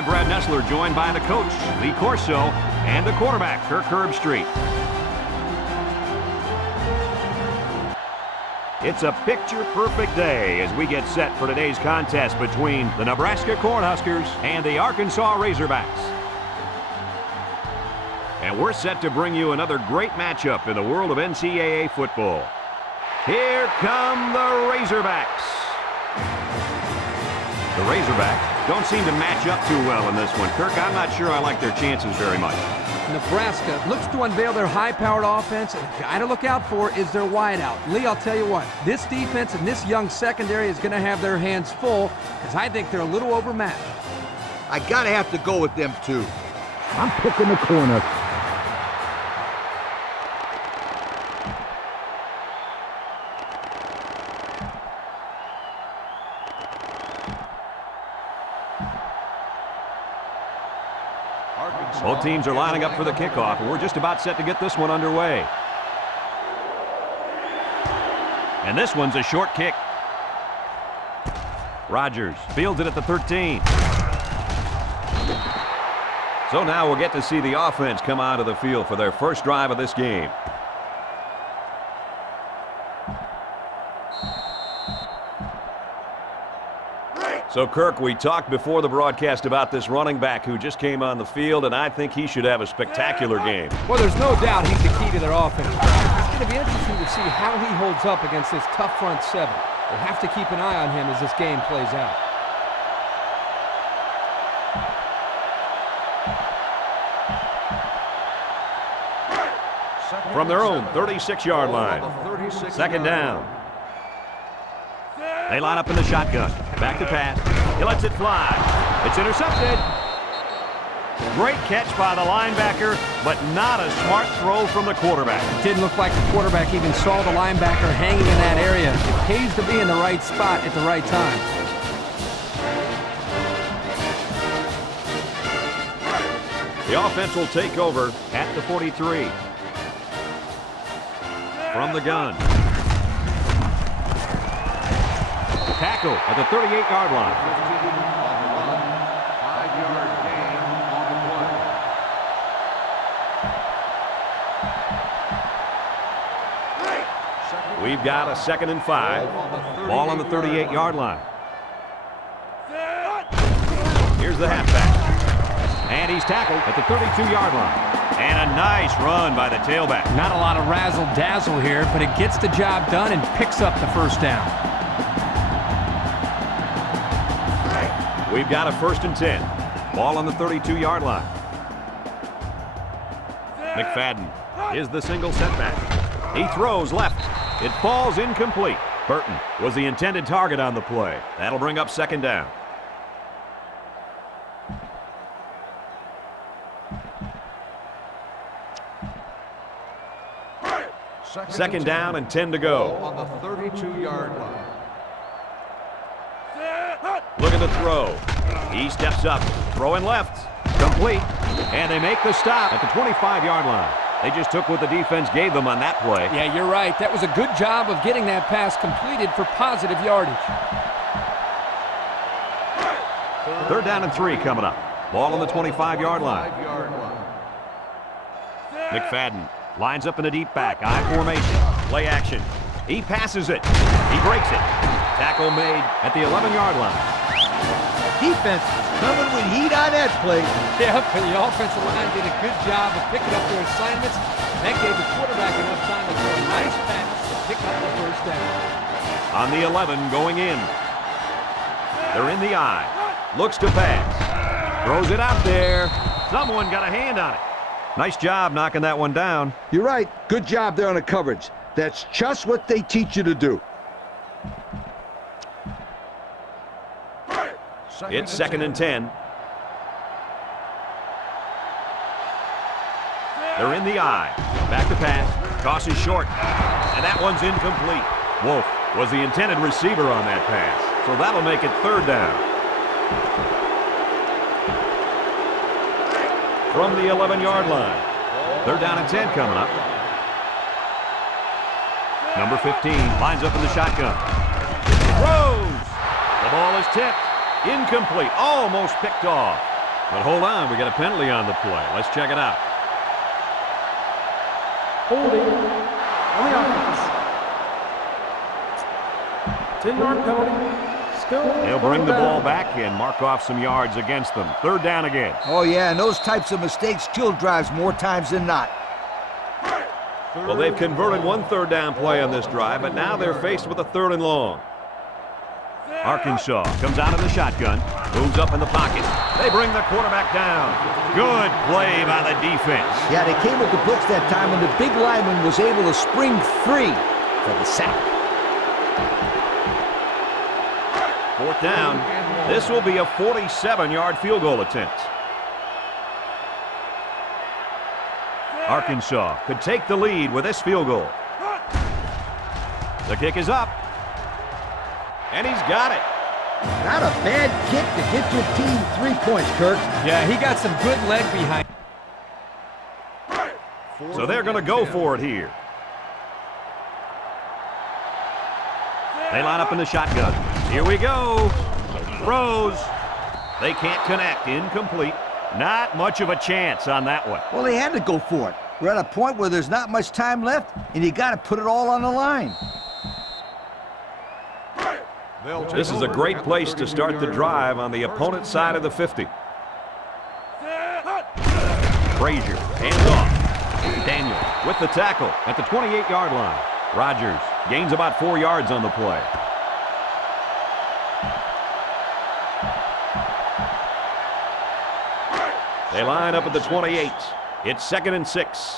I'm Brad Nessler, joined by the coach, Lee Corso, and the quarterback, Kirk Herbstreit. It's a picture-perfect day as we get set for today's contest between the Nebraska Cornhuskers and the Arkansas Razorbacks. And we're set to bring you another great matchup in the world of NCAA football. Here come the Razorbacks. The Razorbacks don't seem to match up too well in this one. Kirk, I'm not sure I like their chances very much. Nebraska looks to unveil their high-powered offense, and the guy to look out for is their wideout. Lee, I'll tell you what, this defense and this young secondary is going to have their hands full because I think they're a little overmatched. I got to have to go with them, too. I'm picking the corner. Both teams are lining up for the kickoff, and we're just about set to get this one underway. And this one's a short kick. Rogers fields it at the 13. So now we'll get to see the offense come out of the field for their first drive of this game. So, Kirk, we talked before the broadcast about this running back who just came on the field, and I think he should have a spectacular game. Well, there's no doubt he's the key to their offense. It's going to be interesting to see how he holds up against this tough front seven. We'll have to keep an eye on him as this game plays out. From their own 36-yard line, second down. They line up in the shotgun. Back to pass. He lets it fly. It's intercepted. Great catch by the linebacker, but not a smart throw from the quarterback. It didn't look like the quarterback even saw the linebacker hanging in that area. It pays to be in the right spot at the right time. The offense will take over at the 43. From the gun. Tackle at the 38-yard line. 5-yard gain on the play. We've got a 2nd and 5. Ball on the 38-yard line. Here's the halfback. And he's tackled at the 32-yard line. And a nice run by the tailback. Not a lot of razzle-dazzle here, but it gets the job done and picks up the first down. We've got a 1st and 10. Ball on the 32-yard line. McFadden is the single setback. He throws left. It falls incomplete. Burton was the intended target on the play. That'll bring up 2nd down. Second down and 10 to go. On the 32-yard line. Look at the throw. He steps up, throwing left, complete, and they make the stop at the 25-yard line. They just took what the defense gave them on that play. Yeah, you're right. That was a good job of getting that pass completed for positive yardage. 3rd down and 3 coming up. Ball on the 25-yard line. McFadden lines up in a deep back, I formation, play action. He passes it. He breaks it. Tackle made at the 11-yard line. Defense is coming with heat on that play. Yeah, but the offensive line did a good job of picking up their assignments. That gave the quarterback enough time to throw a nice pass to pick up the first down. On the 11 going in. They're in the eye. Looks to pass. Throws it out there. Someone got a hand on it. Nice job knocking that one down. You're right. Good job there on the coverage. That's just what they teach you to do. It's 2nd and 10. They're in the eye. Back to pass. Toss is short. And that one's incomplete. Wolf was the intended receiver on that pass. So that'll make it 3rd down. From the 11-yard line. 3rd down and 10 coming up. Number 15 lines up in the shotgun. Throws. The ball is tipped. Incomplete. Almost picked off. But hold on, we got a penalty on the play. Let's check it out. Holding on the offense. 10-yard penalty. He'll bring the ball back and mark off some yards against them. Third down again. Oh, yeah, and those types of mistakes kill drives more times than not. Well, they've converted one third down play on this drive, but now they're faced with a 3rd and long. Arkansas comes out of the shotgun, moves up in the pocket. They bring the quarterback down. Good play by the defense. Yeah, they came with the blitz that time, and the big lineman was able to spring free for the sack. 4th down. This will be a 47-yard field goal attempt. Arkansas could take the lead with this field goal. The kick is up. And he's got it. Not a bad kick to get your team 3 points, Kirk. Yeah, he got some good leg behind. So they're going to go for it here. They line up in the shotgun. Here we go. Throws. They can't connect. Incomplete. Not much of a chance on that one. Well, they had to go for it. We're at a point where there's not much time left, and you got to put it all on the line. This is a great place to start the drive on the opponent's side of the 50. Frazier, hands off. Daniel with the tackle at the 28-yard line. Rogers gains about 4 yards on the play. They line up at the 28. It's 2nd and 6.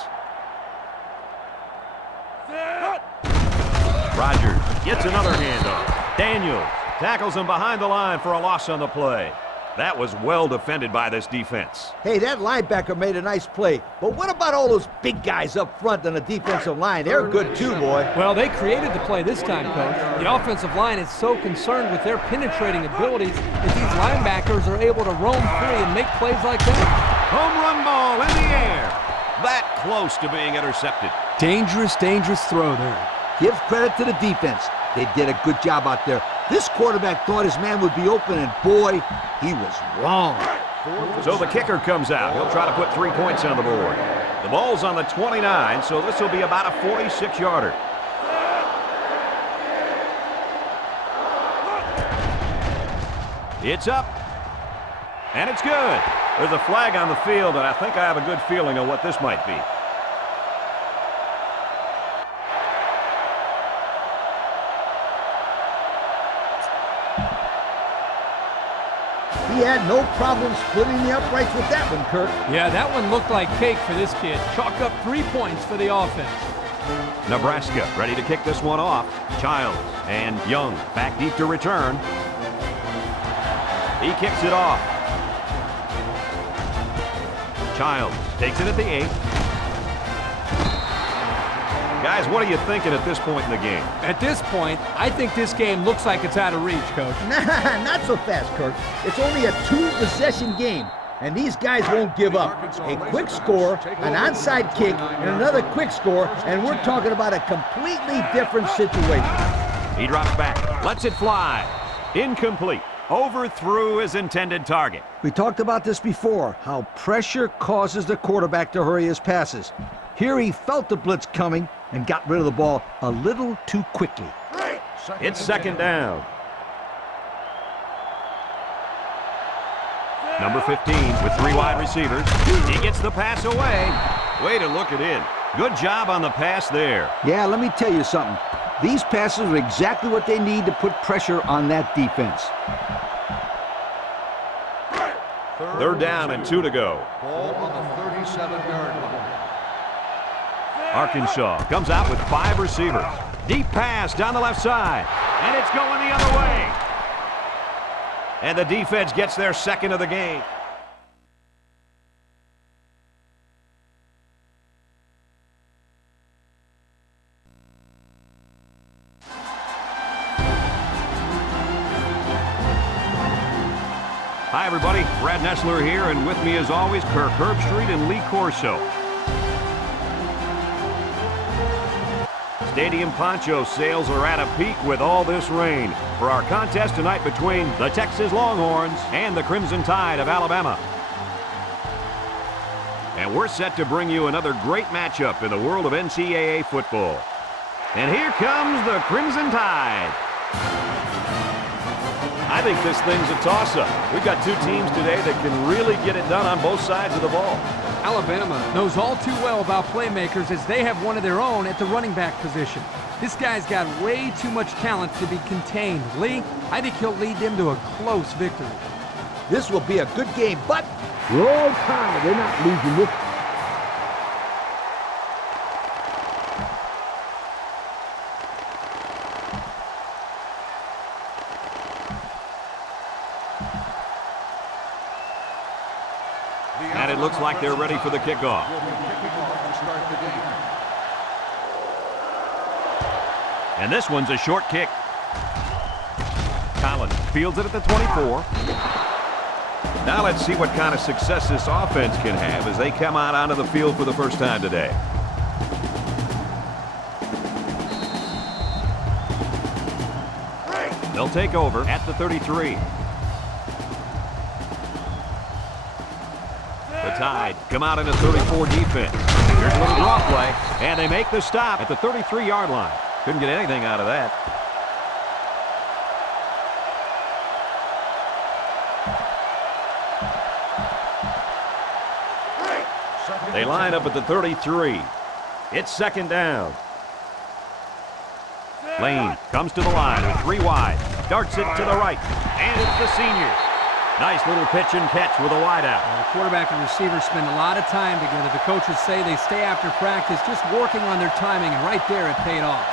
Rogers gets another handoff. Daniels tackles him behind the line for a loss on the play. That was well defended by this defense. Hey, that linebacker made a nice play. But what about all those big guys up front on the defensive line? They're good too, boy. Well, they created the play this time, Coach. The offensive line is so concerned with their penetrating abilities that these linebackers are able to roam free and make plays like that. Home run ball in the air. That close to being intercepted. Dangerous, dangerous throw there. Give credit to the defense. They did a good job out there. This quarterback thought his man would be open, and boy, he was wrong. So the kicker comes out. He'll try to put 3 points on the board. The ball's on the 29, so this will be about a 46-yarder. It's up, and it's good. There's a flag on the field, and I think I have a good feeling of what this might be. He had no problem splitting the uprights with that one, Kirk. Yeah, that one looked like cake for this kid. Chalk up 3 points for the offense. Nebraska ready to kick this one off. Childs and Young back deep to return. He kicks it off. Childs takes it at the 8. Guys, what are you thinking at this point in the game? At this point, I think this game looks like it's out of reach, Coach. Nah, not so fast, Kirk. It's only a 2-possession game, and these guys won't give up. A quick score, an onside kick, and another quick score, and we're talking about a completely different situation. He drops back, lets it fly. Incomplete. Overthrew his intended target. We talked about this before, how pressure causes the quarterback to hurry his passes. Here he felt the blitz coming and got rid of the ball a little too quickly. It's 2nd down. Number 15 with 3 wide receivers. He gets the pass away. Way to look it in. Good job on the pass there. Yeah, let me tell you something. These passes are exactly what they need to put pressure on that defense. 3rd down and 2 to go. Ball on the 37-yard line. Arkansas comes out with 5 receivers. Deep pass down the left side. And it's going the other way. And the defense gets their 2nd of the game. Hi, everybody. Brad Nessler here, and with me, as always, Kirk Herbstreit and Lee Corso. Stadium poncho sales are at a peak with all this rain for our contest tonight between the Texas Longhorns and the Crimson Tide of Alabama. And we're set to bring you another great matchup in the world of NCAA football. And here comes the Crimson Tide. I think this thing's a toss-up. We've got two teams today that can really get it done on both sides of the ball. Alabama knows all too well about playmakers as they have one of their own at the running back position. This guy's got way too much talent to be contained. Lee, I think he'll lead them to a close victory. This will be a good game, but roll Tide. They're not losing this. And it looks like they're ready for the kickoff. And this one's a short kick. Collins fields it at the 24. Now let's see what kind of success this offense can have as they come out onto the field for the first time today. They'll take over at the 33. The Tide come out in a 34 defense. Here's a little draw play, and they make the stop at the 33-yard line. Couldn't get anything out of that. They line up at the 33. It's second down. Lane comes to the line with 3 wide. Darts it to the right, and it's the senior. Nice little pitch and catch with a wideout. The quarterback and receiver spend a lot of time together. The coaches say they stay after practice just working on their timing, and right there it paid off.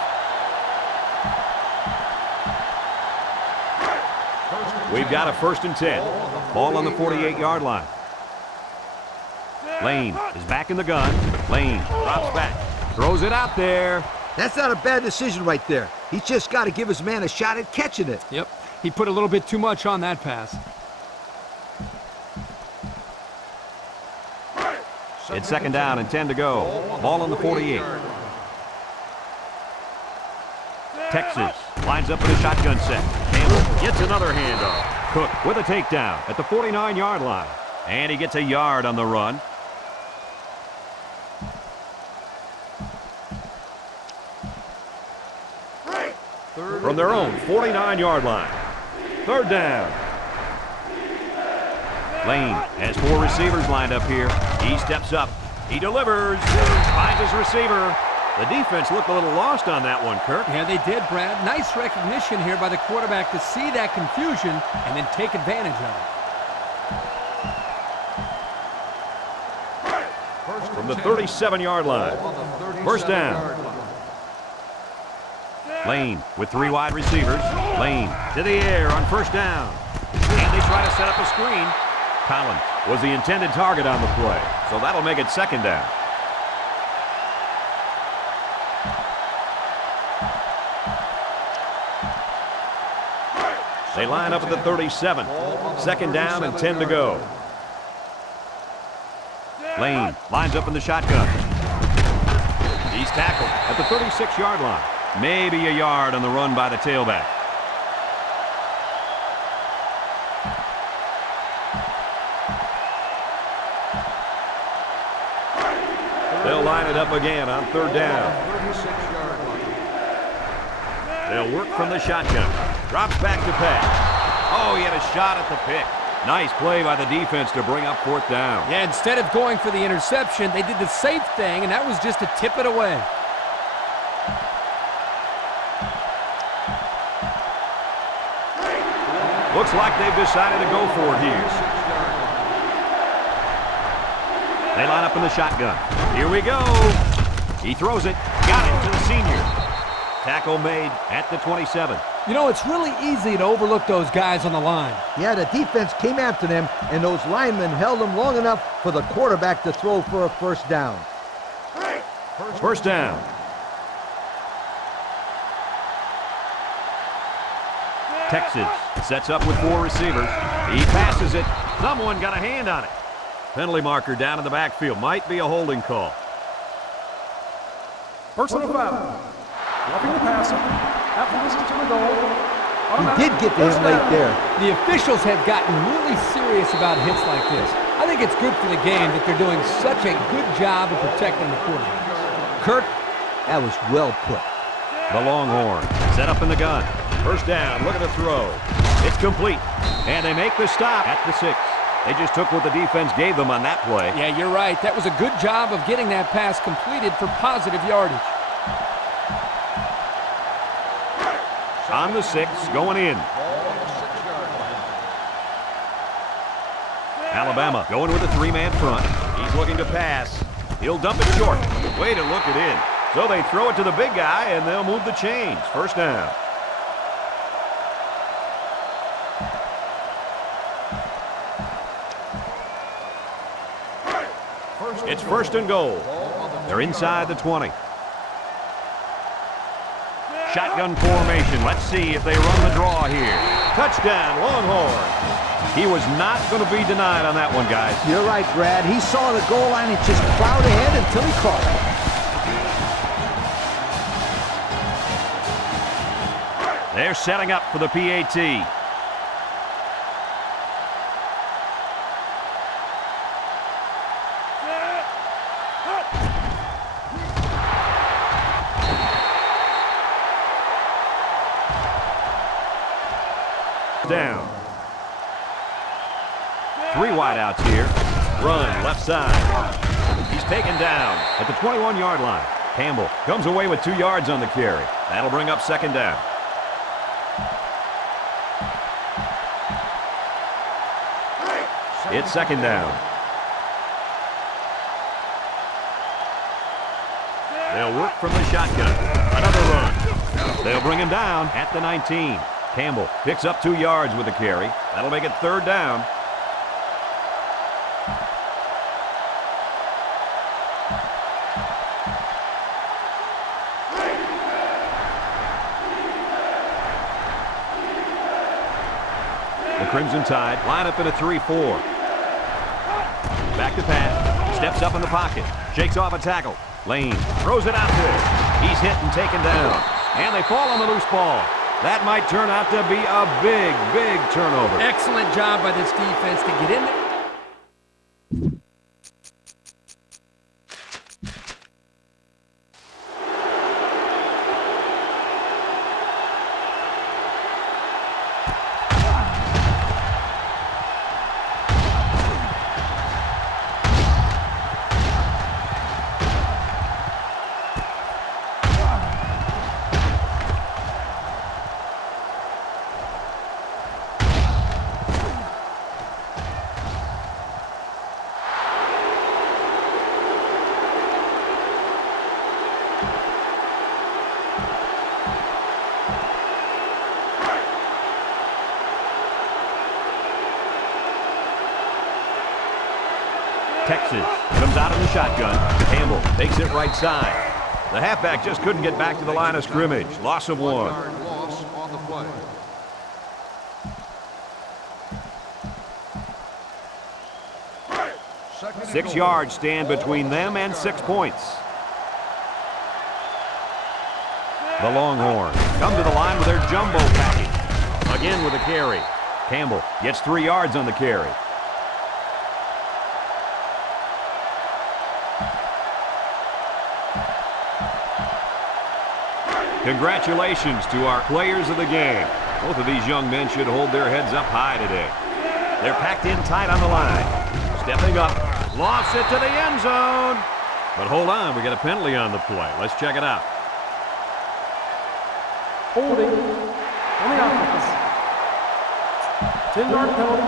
We've got a 1st and 10. Ball on the 48-yard line. Lane is back in the gun. Lane drops back. Throws it out there. That's not a bad decision right there. He's just got to give his man a shot at catching it. Yep, he put a little bit too much on that pass. It's second down and 10 to go. Ball on the 48. Texas lines up in a shotgun set. Campbell gets another handoff. Cook with a takedown at the 49-yard line. And he gets a yard on the run. From their own 49-yard line. 3rd down. Lane has 4 receivers lined up here. He steps up. He delivers. Finds his receiver. The defense looked a little lost on that one, Kirk. Yeah, they did, Brad. Nice recognition here by the quarterback to see that confusion and then take advantage of it. From the 37-yard line. 1st down. Lane with 3 wide receivers. Lane to the air on 1st down. And they try to set up a screen. Collins was the intended target on the play, so that'll make it 2nd down. They line up at the 37. 2nd down and 10 to go. Lane lines up in the shotgun. He's tackled at the 36-yard line. Maybe a yard on the run by the tailback. They'll line it up again on 3rd down. They'll work from the shotgun. Drops back to pass. Oh, he had a shot at the pick. Nice play by the defense to bring up 4th down. Yeah, instead of going for the interception, they did the safe thing, and that was just to tip it away. Looks like they've decided to go for it here. They line up in the shotgun. Here we go. He throws it. Got it to the senior. Tackle made at the 27. You know, it's really easy to overlook those guys on the line. Yeah, the defense came after them, and those linemen held them long enough for the quarterback to throw for a 1st down. 1st down. Texas sets up with 4 receivers. He passes it. Someone got a hand on it. Penalty marker down in the backfield. Might be a holding call. Personal foul. Roughing the passer. After listening to the goal. He did get to him late there. The officials have gotten really serious about hits like this. I think it's good for the game that they're doing such a good job of protecting the quarterback. Kirk, that was well put. The Longhorn set up in the gun. First down, look at the throw. It's complete, and they make the stop at the 6. They just took what the defense gave them on that play. Yeah, you're right. That was a good job of getting that pass completed for positive yardage. On the 6, going in. Alabama going with a 3-man front. He's looking to pass. He'll dump it short. Way to look it in. So they throw it to the big guy, and they'll move the chains. First down. It's first and goal. They're inside the 20. Shotgun formation. Let's see if they run the draw here. Touchdown, Longhorn. He was not going to be denied on that one, guys. You're right, Brad. He saw the goal line and just plowed ahead until he caught it. They're setting up for the PAT. Down. 3 wideouts here. Run left side. He's taken down at the 21-yard line. Campbell comes away with 2 yards on the carry. That'll bring up second down. It's second down. They'll work from the shotgun. Another run. They'll bring him down at the 19. Campbell picks up 2 yards with the carry. That'll make it third down. The Crimson Tide line up in a 3-4. Back to pass. Steps up in the pocket. Shakes off a tackle. Lane throws it out there. He's hit and taken down. And they fall on the loose ball. That might turn out to be a big, big turnover. Excellent job by this defense to get in there. Texas comes out in the shotgun. Campbell takes it right side. The halfback just couldn't get back to the line of scrimmage. Loss of 1. Loss on the play. Second and 6 goal. yards stand between them and 6 points. The Longhorns come to the line with their jumbo package. Again with a carry. Campbell gets 3 yards on the carry. Congratulations to our players of the game. Both of these young men should hold their heads up high today. They're packed in tight on the line. Stepping up, lofts it to the end zone. But hold on, we got a penalty on the play. Let's check it out. Holding on the offense. 10-yard penalty.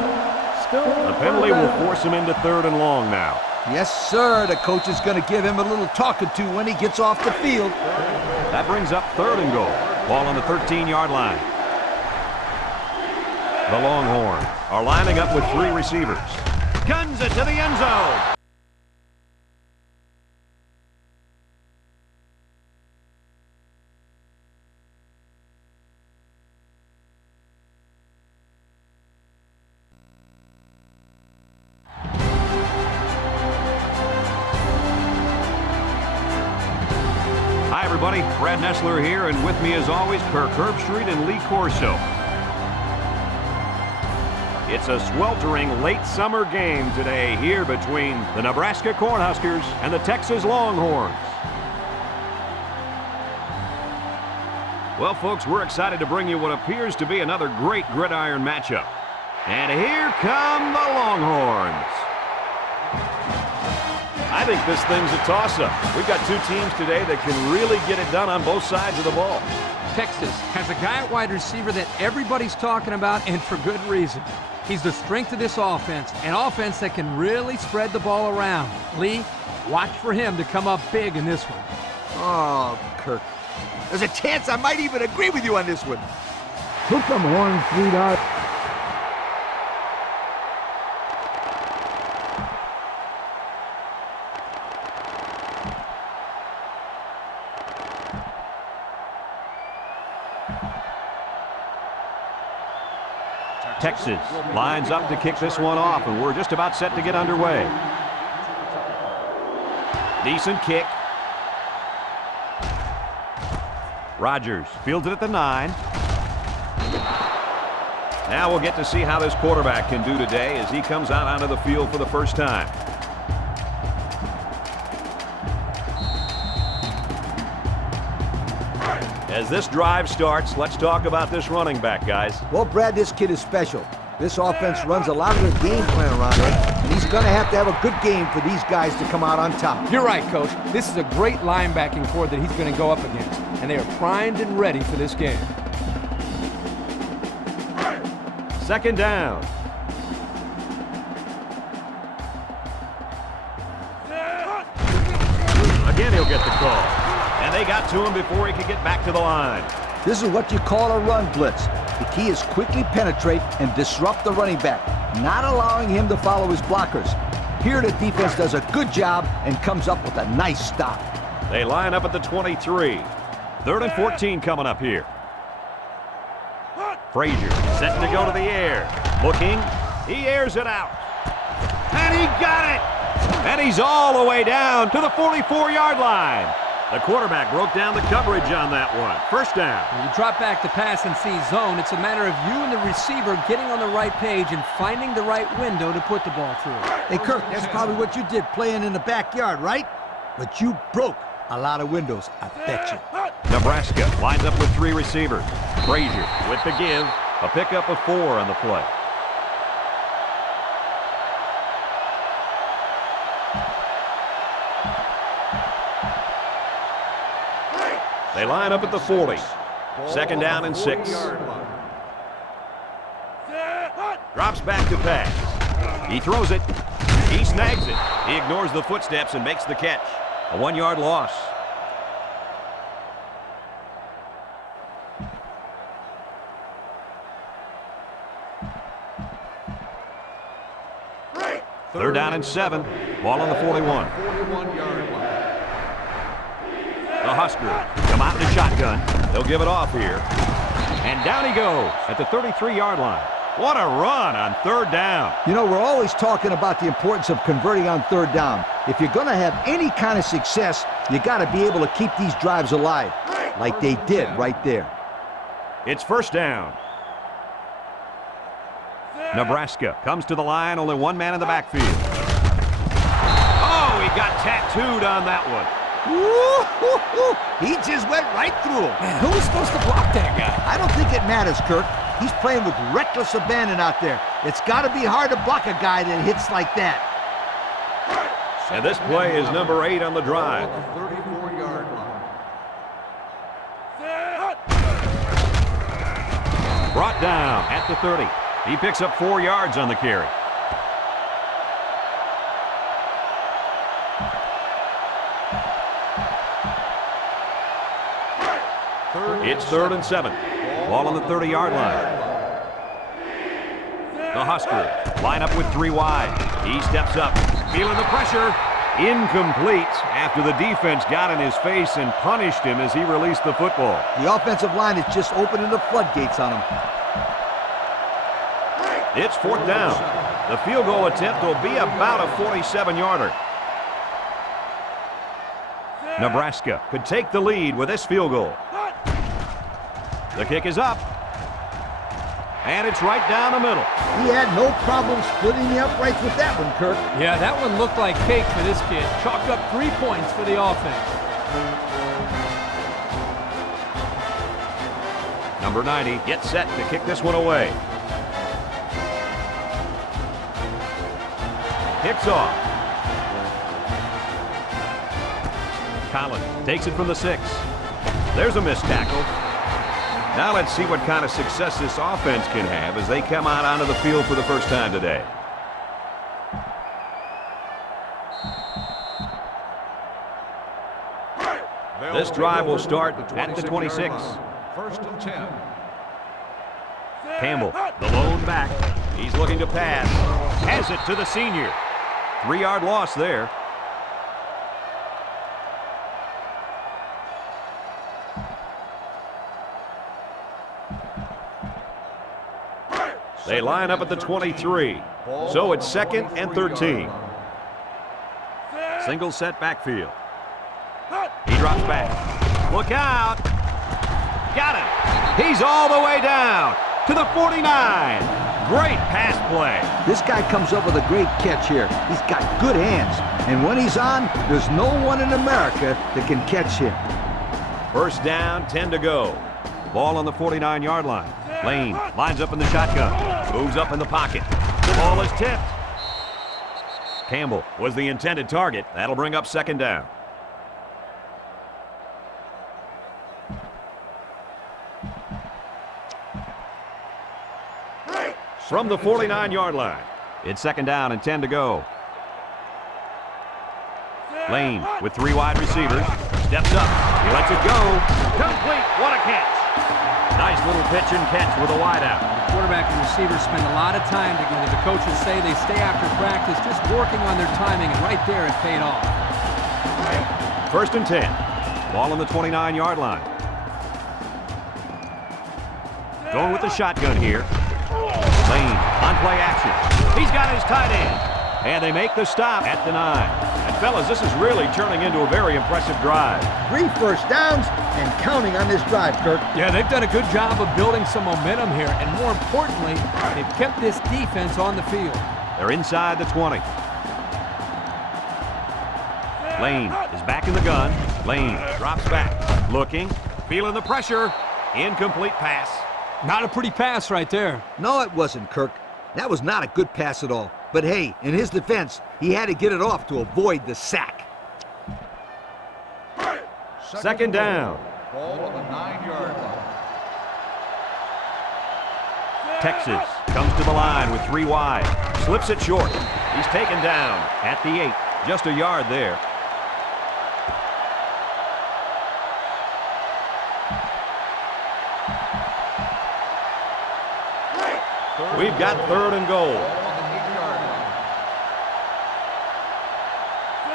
Still. The penalty will force him into 3rd and long now. Yes, sir. The coach is going to give him a little talking to when he gets off the field. That brings up 3rd and goal. Ball on the 13-yard line. The Longhorns are lining up with 3 receivers. Guns it to the end zone. Hi, everybody. Brad Nessler here, and with me, as always, Kirk Herbstreit and Lee Corso. It's a sweltering late summer game today here between the Nebraska Cornhuskers and the Texas Longhorns. Well, folks, we're excited to bring you what appears to be another great gridiron matchup. And here come the Longhorns. I think this thing's a toss-up. We've got two teams today that can really get it done on both sides of the ball. Texas has a guy at wide receiver that everybody's talking about, and for good reason. He's the strength of this offense, an offense that can really spread the ball around. Lee, watch for him to come up big in this one. Oh, Kirk. There's a chance I might even agree with you on this one. Put them horns, sweetheart. Texas lines up to kick this one off, and we're just about set to get underway. Decent kick. Rogers fields it at the 9. Now we'll get to see how this quarterback can do today as he comes out onto the field for the first time. As this drive starts, let's talk about this running back, guys. Well, Brad, this kid is special. This offense runs a lot of their game plan around him, and he's going to have a good game for these guys to come out on top. You're right, Coach. This is a great linebacking core that he's going to go up against, and they are primed and ready for this game. Second down. Again, he'll get the call. And they got to him before he could get back to the line. This is what you call a run blitz. The key is quickly penetrate and disrupt the running back, not allowing him to follow his blockers. Here the defense does a good job and comes up with a nice stop. They line up at the 23. 3rd and 14 coming up here. Frazier set to go to the air. Looking. He airs it out. And he got it! And he's all the way down to the 44-yard line. The quarterback broke down the coverage on that one. First down. When you drop back to pass and see zone, it's a matter of you and the receiver getting on the right page and finding the right window to put the ball through. Hey, Kirk, that's probably what you did playing in the backyard, right? But you broke a lot of windows, I bet you. Nebraska lines up with 3 receivers. Frazier with the give. A pickup of 4 on the play. They line up at the 40. Second down and 6. Drops back to pass. He throws it. He snags it. He ignores the footsteps and makes the catch. A 1-yard loss. Third down and 7. Ball on the 41. The Huskers come out in the shotgun. They'll give it off here. And down he goes at the 33-yard line. What a run on 3rd down. You know, we're always talking about the importance of converting on 3rd down. If you're going to have any kind of success, you got to be able to keep these drives alive, like they did right there. It's first down. Nebraska comes to the line, only 1 man in the backfield. Oh, he got tattooed on that one. He just went right through him. Man, who was supposed to block that guy? I don't think it matters, Kirk. He's playing with reckless abandon out there. It's got to be hard to block a guy that hits like that. And this play is number 8 on the drive. 34-yard line. Brought down at the 30. He picks up 4 yards on the carry. It's 3rd and 7. Ball on the 30-yard line. The Huskers line up with 3 wide. He steps up, feeling the pressure. Incomplete after the defense got in his face and punished him as he released the football. The offensive line is just opening the floodgates on him. It's 4th down. The field goal attempt will be about a 47-yarder. Nebraska could take the lead with this field goal. The kick is up. And it's right down the middle. He had no problem splitting the uprights with that one, Kirk. Yeah, that one looked like cake for this kid. Chalked up 3 points for the offense. Number 90 gets set to kick this one away. Kicks off. Collins takes it from the 6. There's a missed tackle. Now let's see what kind of success this offense can have as they come out onto the field for the first time today. This drive will start at the 26. First and 10. Campbell, the lone back. He's looking to pass. Has it to the senior. 3-yard loss there. They line up at the 23. So it's 2nd and 13. Single set backfield. He drops back. Look out. Got him. He's all the way down to the 49. Great pass play. This guy comes up with a great catch here. He's got good hands. And when he's on, there's no one in America that can catch him. First down, 10 to go. Ball on the 49-yard line. Lane lines up in the shotgun. Moves up in the pocket. The ball is tipped. Campbell was the intended target. That'll bring up 2nd down. From the 49-yard line. It's 2nd down and 10 to go. Lane with 3 wide receivers. Steps up. He lets it go. Complete. What a catch. Nice little pitch and catch with a wideout. The quarterback and receivers spend a lot of time together. The coaches say they stay after practice just working on their timing, and right there it paid off. First and 10. Ball on the 29-yard line. Going with the shotgun here. Lane on play action. He's got his tight end. And they make the stop at the 9. And fellas, this is really turning into a very impressive drive. 3 first downs and counting on this drive, Kirk. Yeah, they've done a good job of building some momentum here, and more importantly, they've kept this defense on the field. They're inside the 20. Lane is back in the gun. Lane drops back. Looking, feeling the pressure. Incomplete pass. Not a pretty pass right there. No, it wasn't, Kirk. That was not a good pass at all. But hey, in his defense, he had to get it off to avoid the sack. 2nd down. Ball on the 9-yard line. Texas comes to the line with 3 wide. Slips it short. He's taken down at the 8. Just a yard there. We've got 3rd and goal.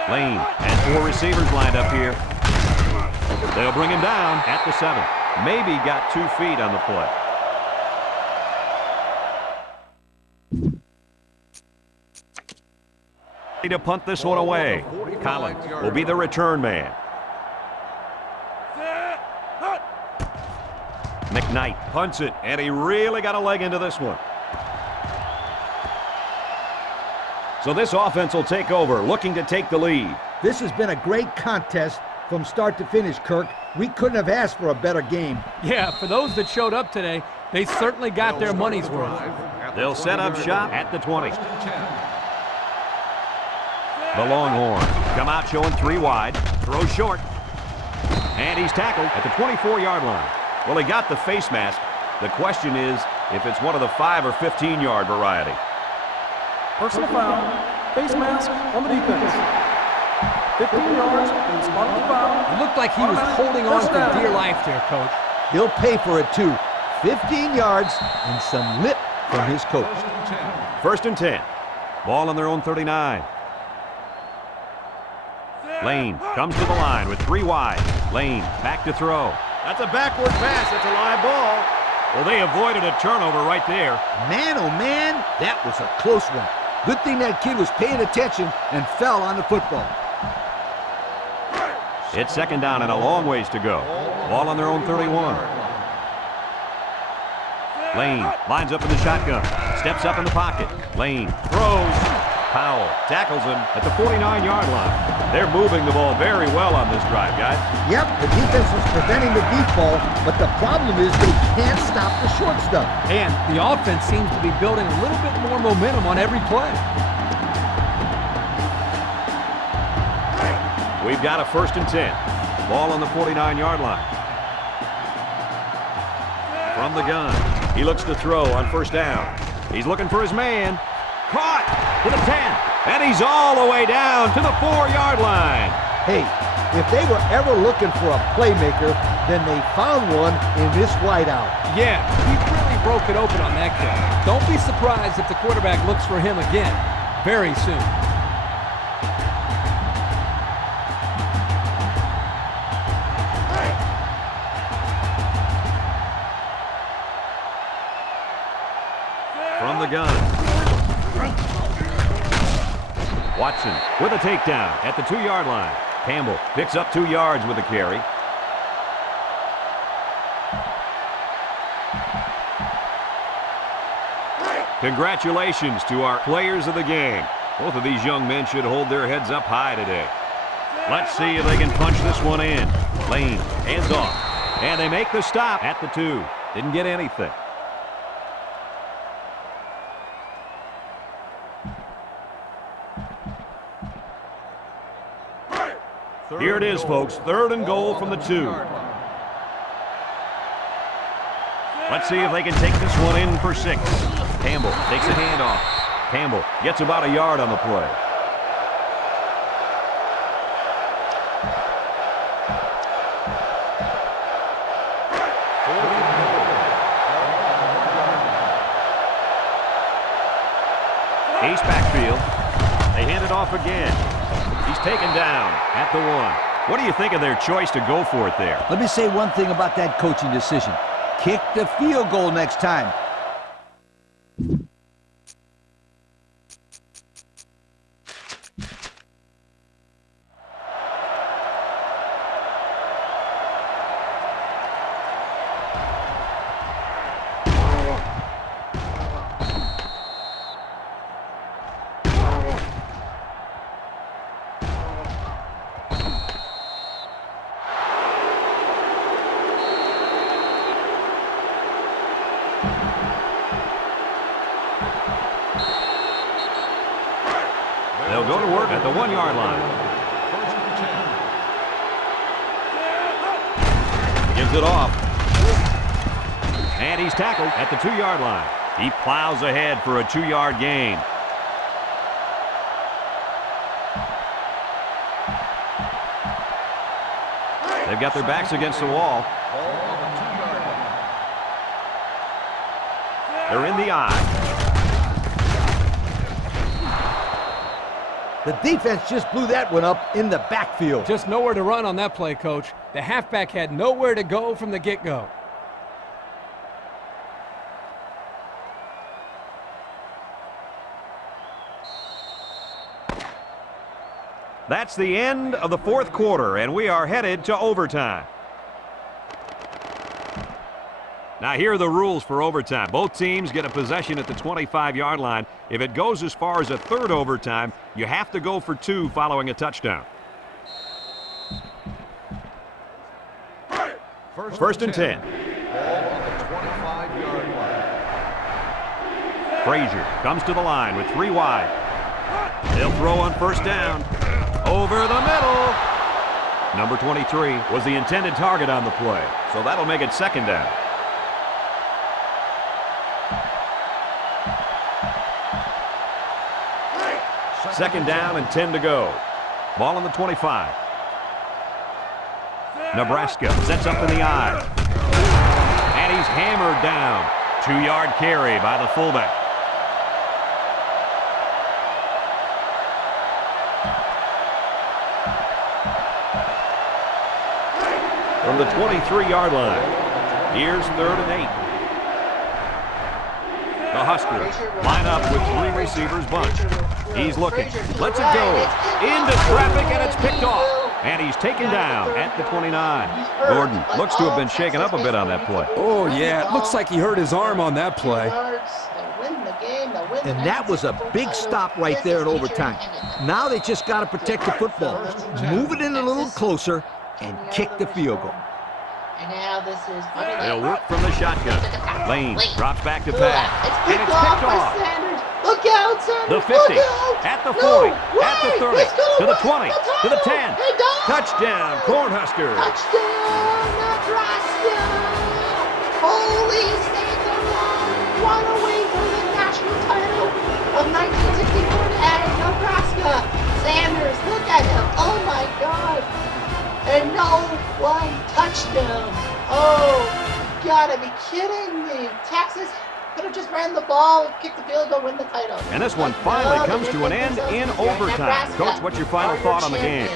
Lane has 4 receivers lined up here. They'll bring him down at the 7. Maybe got 2 feet on the play. To punt this one away. Collins will be the return man. McKnight punts it, and he really got a leg into this one. So this offense will take over, looking to take the lead. This has been a great contest from start to finish, Kirk. We couldn't have asked for a better game. Yeah, for those that showed up today, they certainly got their money's worth. They'll set up shop at the 20. The Longhorn come out showing 3 wide, throw short, and he's tackled at the 24-yard line. Well, he got the face mask. The question is if it's one of the 5 or 15-yard variety. Personal foul. Face mask on the defense. 15 yards and spot the foul. It looked like he was holding on for dear life there, Coach. He'll pay for it, too. 15 yards and some lip from his coach. First and 10. Ball on their own 39. Lane comes to the line with 3 wide. Lane back to throw. That's a backward pass. That's a live ball. Well, they avoided a turnover right there. Man, oh man, that was a close one. Good thing that kid was paying attention and fell on the football. It's 2nd down and a long ways to go. Ball on their own 31. Lane lines up in the shotgun. Steps up in the pocket. Lane throws. Powell tackles him at the 49-yard line. They're moving the ball very well on this drive, guys. Yep, the defense is preventing the deep ball, but the problem is they can't stop the short stuff. And the offense seems to be building a little bit more momentum on every play. We've got a 1st and 10. Ball on the 49-yard line. From the gun. He looks to throw on 1st down. He's looking for his man. Caught to the 10. And he's all the way down to the 4-yard line. Hey, if they were ever looking for a playmaker, then they found one in this wideout. Yeah, he really broke it open on that kick. Don't be surprised if the quarterback looks for him again very soon. From the gun. Watson with a takedown at the 2-yard line. Campbell picks up 2 yards with a carry. Congratulations to our players of the game. Both of these young men should hold their heads up high today. Let's see if they can punch this one in. Lane hands off. And they make the stop at the 2. Didn't get anything. Here it is, folks. 3rd and goal from the 2. Let's see if they can take this one in for 6. Campbell takes a handoff. Campbell gets about a yard on the play. Ace backfield. They hand it off again. He's taken down at the 1. What do you think of their choice to go for it there? Let me say one thing about that coaching decision. Kick the field goal next time. They'll go to work at the 1-yard line. Gives it off. And he's tackled at the 2-yard line. He plows ahead for a 2-yard gain. They've got their backs against the wall. They're in the eye. The defense just blew that one up in the backfield. Just nowhere to run on that play, Coach. The halfback had nowhere to go from the get-go. That's the end of the 4th quarter, and we are headed to overtime. Now, here are the rules for overtime. Both teams get a possession at the 25-yard line. If it goes as far as a 3rd overtime, you have to go for 2 following a touchdown. 1st and 10. Ball on the 25-yard line. Frazier comes to the line with 3 wide. They'll throw on 1st down. Over the middle. Number 23 was the intended target on the play, so that'll make it 2nd down. Second down and 10 to go. Ball on the 25. Nebraska sets up in the eye. And he's hammered down. 2-yard carry by the fullback. From the 23-yard line. Here's 3rd and 8. The Huskers line up with 3 receivers bunch. He's looking, lets it go, into traffic, and it's picked off. And he's taken down at the 29. Gordon looks to have been shaken up a bit on that play. Oh, yeah. It looks like he hurt his arm on that play. And that was a big stop right there in overtime. Now they just got to protect the football. Move it in a little closer and kick the field goal. And now this is... They'll work from the shotgun. Lane drops back to pass. And it's picked off. Look out, Sanders. The 50, at the 40, at the 30, to the 20, to the 10. Touchdown, Cornhuskers. Touchdown, Nebraska. Holy Sanders won away from the national title of 1964 at Nebraska. Sanders, look at him. Oh, my God. And no one touched him. Oh, you gotta be kidding me. Texas could have just ran the ball, kicked the field goal, win the title. And this one finally comes to an end in overtime. Coach, what's your final thought on the game?